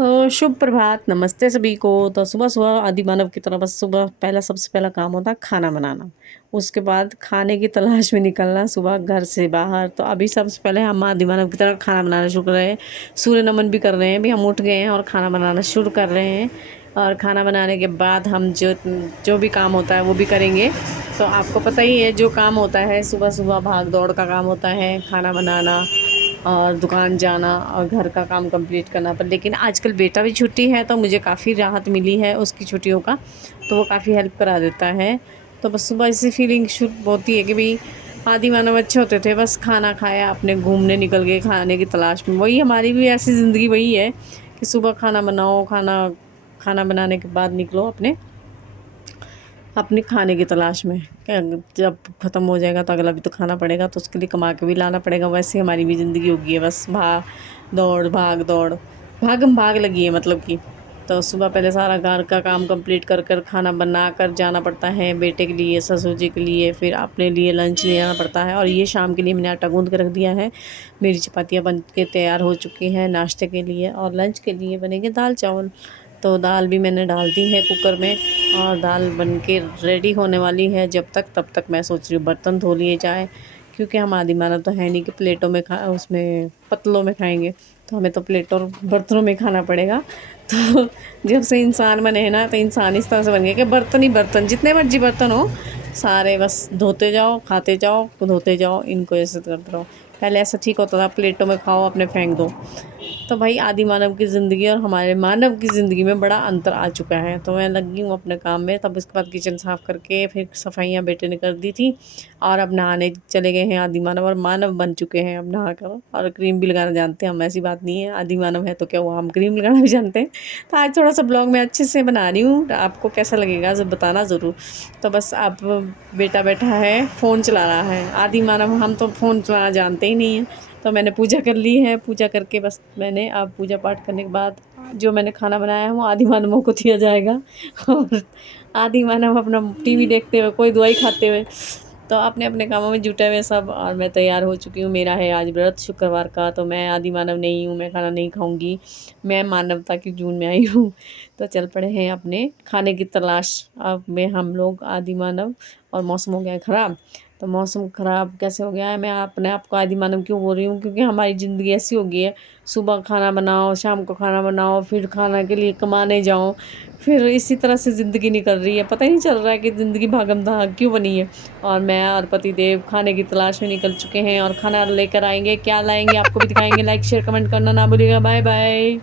शुभ प्रभात, नमस्ते सभी को। तो सुबह-सुबह आदि मानव की तरह बस सुबह पहला सबसे पहला काम होता है खाना बनाना। उसके बाद खाने की तलाश में निकलना सुबह घर से बाहर। तो अभी सबसे पहले हम आदि मानव की तरह खाना बनाना शुरू कर रहे हैं। सूर्य नमन भी कर रहे हैं, अभी हम उठ गए हैं और खाना बनाना शुरू कर रहे हैं। और खाना बनाने के बाद हम जो जो भी काम होता है वो भी करेंगे। तो आपको पता ही है जो काम होता है सुबह-सुबह भाग-दौड़ का काम होता है, खाना बनाना और दुकान जाना और घर का काम कंप्लीट करना। पर लेकिन आजकल बेटा भी छुट्टी है तो मुझे काफ़ी राहत मिली है उसकी छुट्टियों का, तो वो काफ़ी हेल्प करा देता है। तो बस सुबह ऐसी फीलिंग शुरू होती है कि भई आदि मानव अच्छे होते थे, बस खाना खाया, अपने घूमने निकल गए खाने की तलाश में। वही हमारी भी ऐसी ज़िंदगी वही है कि सुबह खाना बनाओ, खाना खाना बनाने के बाद निकलो अपने खाने की तलाश में। क्या जब ख़त्म हो जाएगा तो अगला भी तो खाना पड़ेगा, तो उसके लिए कमा के भी लाना पड़ेगा। वैसे हमारी भी ज़िंदगी हो गई है, बस दौड़, भाग-दौड़, भागम-भाग लगी है मतलब कि। तो सुबह पहले सारा घर का काम कंप्लीट कर कर खाना बना कर जाना पड़ता है, बेटे के लिए, ससुर जी के लिए, फिर अपने लिए लंच ले आना पड़ता है। और ये शाम के लिए मैंने आटा गूँध के रख दिया है। मेरी चपातियाँ बन के तैयार हो चुकी हैं नाश्ते के लिए, और लंच के लिए बनेंगे दाल-चावल। तो दाल भी मैंने डाल दी है कुकर में और दाल बन के रेडी होने वाली है। जब तक तब तक मैं सोच रही हूँ बर्तन धो लिए जाए, क्योंकि हम आदि मानव तो है नहीं कि प्लेटों में खा उसमें पतलों में खाएँगे, तो हमें तो प्लेटों और बर्तनों में खाना पड़ेगा। तो जब से इंसान बने हैं ना, तो इंसान इस तरह से बन गया कि बर्तन ही बर्तन, जितने मर्ज़ी बर्तन हो, सारे बस धोते जाओ, खाते जाओ, धोते जाओ, इनको ऐसे करते रहो। पहले ऐसा ठीक होता था, प्लेटों में खाओ, अपने फेंक दो। तो भाई आदि मानव की ज़िंदगी और हमारे मानव की ज़िंदगी में बड़ा अंतर आ चुका है। तो मैं लगी हूँ अपने काम में। तब इसके बाद किचन साफ़ करके फिर सफाइयाँ बेटे ने कर दी थी, और अब नहाने चले गए हैं आदि मानव, और मानव बन चुके हैं अब नहा कर। और क्रीम भी लगाना जानते हैं हम, ऐसी बात नहीं है। आदि मानव है तो क्या हुआ, हम क्रीम लगाना भी जानते हैं। तो आज थोड़ा सा ब्लॉग मैं अच्छे से बना रही हूँ, आपको कैसा लगेगा ज़रा बताना ज़रूर। तो बस अब बेटा बैठा है, फ़ोन चला रहा है। आदि मानव हम तो फ़ोन चलाना जानते ही नहीं हैं। तो मैंने पूजा कर ली है, पूजा करके बस मैंने अब पूजा पाठ करने के बाद जो मैंने खाना बनाया है वो आदि मानवों को दिया जाएगा। और आदि मानव अपना टीवी देखते हुए, कोई दवाई खाते हुए, तो अपने-अपने कामों में जुटे हुए सब। और मैं तैयार हो चुकी हूँ, मेरा है आज व्रत शुक्रवार का, तो मैं आदि मानव नहीं हूँ, मैं खाना नहीं खाऊँगी। मैं मानवता की जून में आई हूँ। तो चल पड़े हैं अपने खाने की तलाश अब में हम लोग आदि मानव। और मौसम हो गया है ख़राब। तो मौसम ख़राब कैसे हो गया है, मैं अपने आप को आदि मानव क्यों बोल रही हूँ, क्योंकि हमारी ज़िंदगी ऐसी हो गई है। सुबह खाना बनाओ, शाम को खाना बनाओ, फिर खाना के लिए कमाने जाओ, फिर इसी तरह से ज़िंदगी निकल रही है। पता ही नहीं चल रहा है कि ज़िंदगी भागम-भाग क्यों बनी है। और मैं और पतिदेव खाने की तलाश में निकल चुके हैं और खाना लेकर आएँगे। क्या लाएँगे आपको भी दिखाएँगे। लाइक, शेयर, कमेंट करना ना भूलिएगा। Bye bye.